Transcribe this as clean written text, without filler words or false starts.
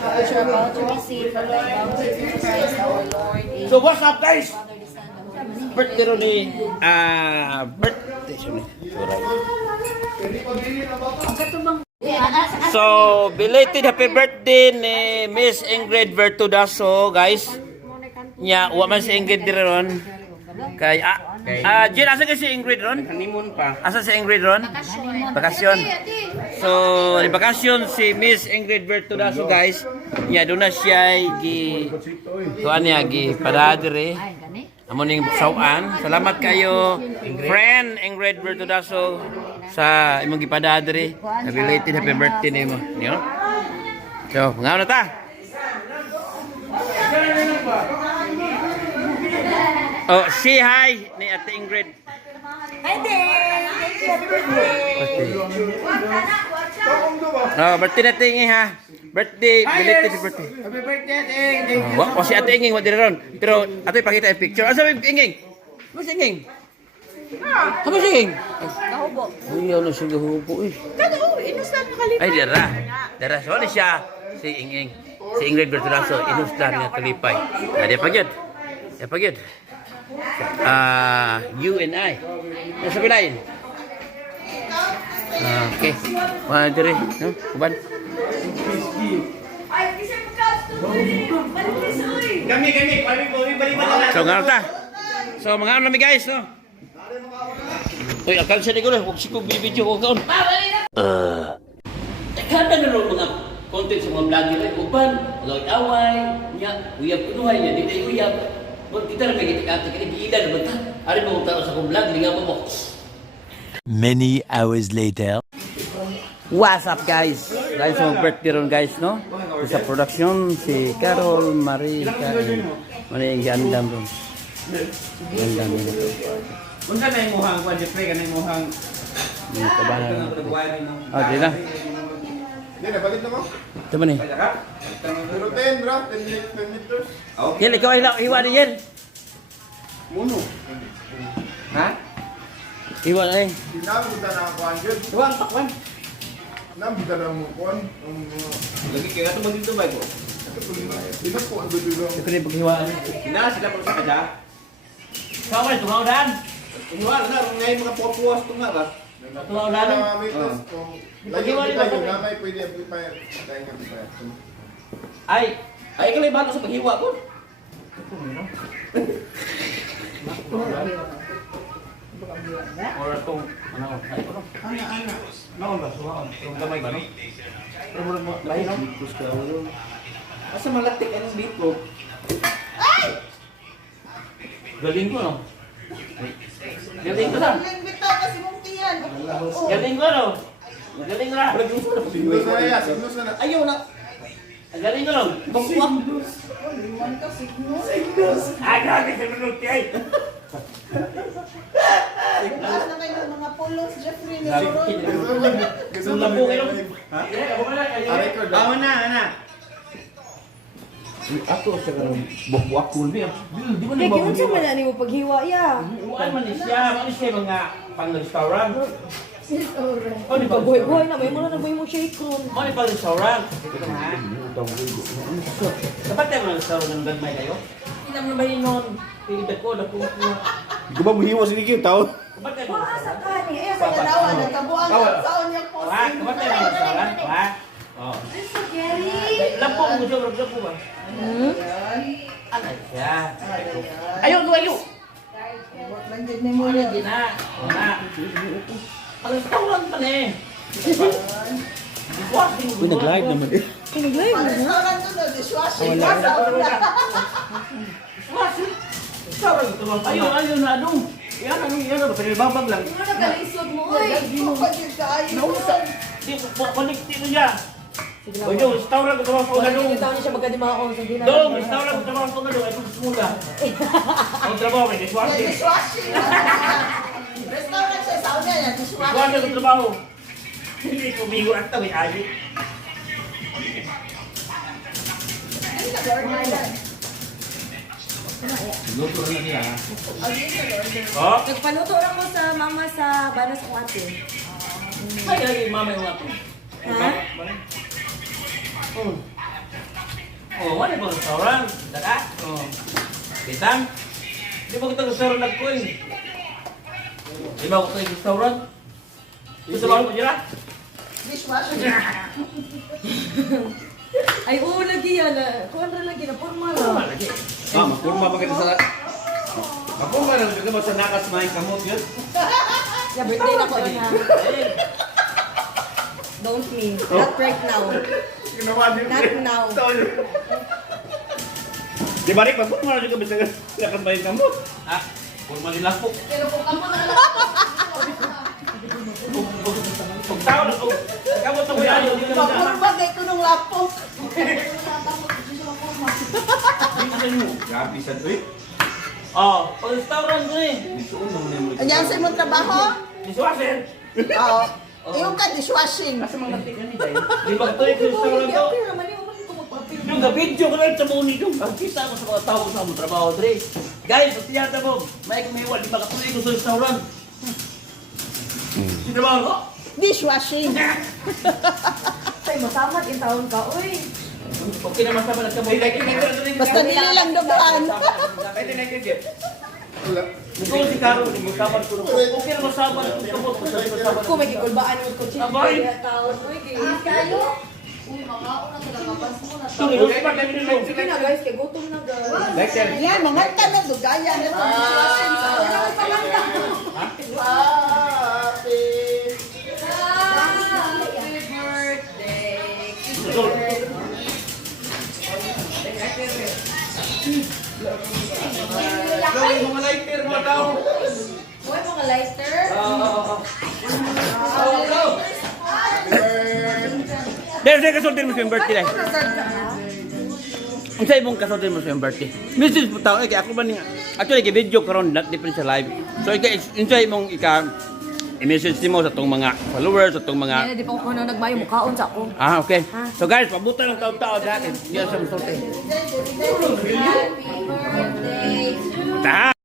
which are about to receive from the bounty of Christ our Lord. So what's up guys? Birthday ron ni birthday siya ni. So belated happy birthday ni Miss Ingrid Vertudaso guys. Nya wa man si Ingrid diri ron. Kay Jen, asa ka si Ingrid ron? Honeymoon pa. Asa si Ingrid ron? Bakasyon. So, di bakasyon si Miss Ingrid Vertudaso guys. Nya doon na siya kuan niya gi padadre. Amo ning sawan. Salamat kayo friend Ingrid Vertudaso sa imong gipadadre. Related happy birthday nimo. Niyo. So, ngaw na ta. Oh, say hi ni Ate Ingrid. Hi there! Thank you, happy birthday! Oh, birthday na Tingin ha. Birthday, belated birthday. Happy birthday, Ting. Thank you. O si Ate Inging, wala ron. Pero Ate, pakita yung picture. Asa yung Inging? Ano si Inging? Ano si Inging? Kahubo. Ay, ano siya gahupo eh. Inus na nakalipay. Ay, dara. Dara, so ano siya? Si Inging. Si Ingrid Bertolaso, inustan nga kalipay. Ada pa gyud. Ya pa gyud. You and I. Nasa bilayin. Okay. Wala diri, no? Kuban. Kami, balik na. So nga ta. So mga ano mi guys, no? Uy, akal siya ni ko na, huwag siya kong bibidyo ko kaon. Kada na rin mga content sa mga vlog nila, uban, away-away, niya, uyab kunuhay niya, di tayo uyab. Huwag kita na may kitikati, kinigila na ba ta? Ari mo tao sa kong vlog, linga mo mo. Many hours later. What's up guys? Dahil sa mga birthday ron guys, no? Sa production, si Carol Marie Marie Gandam ron. Gandam ron. Unsa na imuhang kwan Jeffrey kanay imuhang Kabahan. Ah, di na. Hindi, nabalik na mo. Ito ba ni? Pero 10, bro. 10 meters. Yan, ikaw ay hiwa ni Yan. Muno. Ha? Hiwa na eh. Dinamita na ako, Anjel. Tuwang pakwan. Namita na mo, Kwan. Lagi kaya ato mo dito ba ko? Di ba po, ang dulo lang. Ito na yung paghiwaan. Kina sila pa sa kada. Ikaw ba, tumaw daan? Tungwa na ngay mga puwas tunga ba. Tumaw daan? Meters. Lagi mo tayo, namay pwede amplifier. Tayo ng amplifier. Ay kalay bago sa paghiwa ko. Or itong, ano, ay, ano? Naon ba suwaon? Yung gamay ba no? Pero mo lahi no? Asa malaktik anong dito? Galing ko, no? Galing ko na. Galing ko, no? Galing ko na. Sinus na ya, sinus na na. Ayaw na. Galing ko, no? Bangkuak. Ay, grabe, sinunod kay. Mga pulos, Jeffrey, ni Gusto Labo kayo. Ha? Ako na, kayo. Record. Awan na. Ako sa kanang bangkuak ko niya. Di mo na Kaya kung mabuli. saan mo paghiwa, ya? Uwan man ni siya. Ano siya mga pang-restaurant? Oh, di ba? Buhay-buhay na. May muna na mo shake room. Ano yung pang-restaurant? Dapat tayo mga restaurant ng gagmay kayo? Hindi naman ba yun noon? Pilitan ko, napong ko. Di ba muhiwa sa dikit tao? Dapat tayo mga Asa ka ni? Eh, sa nadawan. Nagkabuang sa niya po. Dapat tayo mga restaurant? Ha? Oh. Lampong mo siya, lampong mo ba? Ano siya? Ayaw! Lanjut ni mo Ano din na? Wala. Ang restaurant pa na eh. Uy, nag-live naman eh. Pinag-live mo na? Restaurant to na, dishwashing. Ayaw na dong. Yan, ano, pero babag lang. Ano nagkalisod mo? Uy, Kapagin tayo. Di mo connecti mo niya. O yung restaurant ko tamang pang Hindi dong. taon niya magkadimaon sa ginagawa. Dong, restaurant ko tamang pang dong. Ay kung smula. Ang trabaho may dishwashing. Dishwashing. Restaurant sa sauna yan, dishwashing. Dishwashing ang trabaho. Hindi ko bigo at tawid ayi. Luto na nila. Oh, Nagpaluto lang ko sa mama sa Banas kong ate. ay mama yung ato. Ha? Oh, wala ba restaurant? Daka? Oh. Kitang? Di ba kita restaurant nagkuin? Di ba kita restaurant? Gusto ba mo dira? Ay, oo, lagi yan. Kuhan na lagi na, formal. Ah, mapurma pa kita sa... Mapurma na juga ba sa nakas maing kamot yun? Yeah, birthday na ko na. Don't me. Not right now. Ginawa din. Not now. Di ba rin, mapurma na juga ba sa nakas maing kamot? Ha? Purma nila po. Kung tao na kung kamot na kuya, hindi ka na. Bagay ko nung lapok. Grabe sa ito eh. Oh, pag-restaurant ko eh. Anyan sa imong trabaho? Dishwasher. Oo. Iyong ka dishwashing. Asa mga natin ni Day? Di ba ito yung restaurant ko? Okay naman yung ko magpapil. Yung ga-video ko lang sa mga nito. Ang kita ko sa mga tao sa mga trabaho, Dre. Guys, ang tiyata mo, may kumiwal, di ba katuloy ko sa restaurant? Di trabaho ko? Dishwashing. Ay, masamad yung taon ka. Uy. Okay naman sa mga nagkabuhay. Basta dili lang dugaan. Pwede na yung ikaw si Caro, magkaman ko naman. Okay naman sa mga nagkabuhay. Kung may kigulbaan yung kutsi. Abay. Uy, kayo. Uy, mga una nagkakapas mo na. Sige na guys, kaya gutom na guys. Lecture. Yan, mga ka na dugaya na to. Gawin mga lighter mga tao. Uy, mga lighter. Dahil kasultin mo sa yung birthday. Ang sa ibong kasultin mo sa yung birthday. Message po tao, kaya ako ba niya? Actually, video karon not different sa live. So, enjoy mong i-message mo sa itong mga followers, sa itong mga... Di pa ko na nagmayo mukhaon sa ako. Ah, okay. So guys, pabuta ng tao-tao natin. Yan sa musulti. Happy birthday to Ta!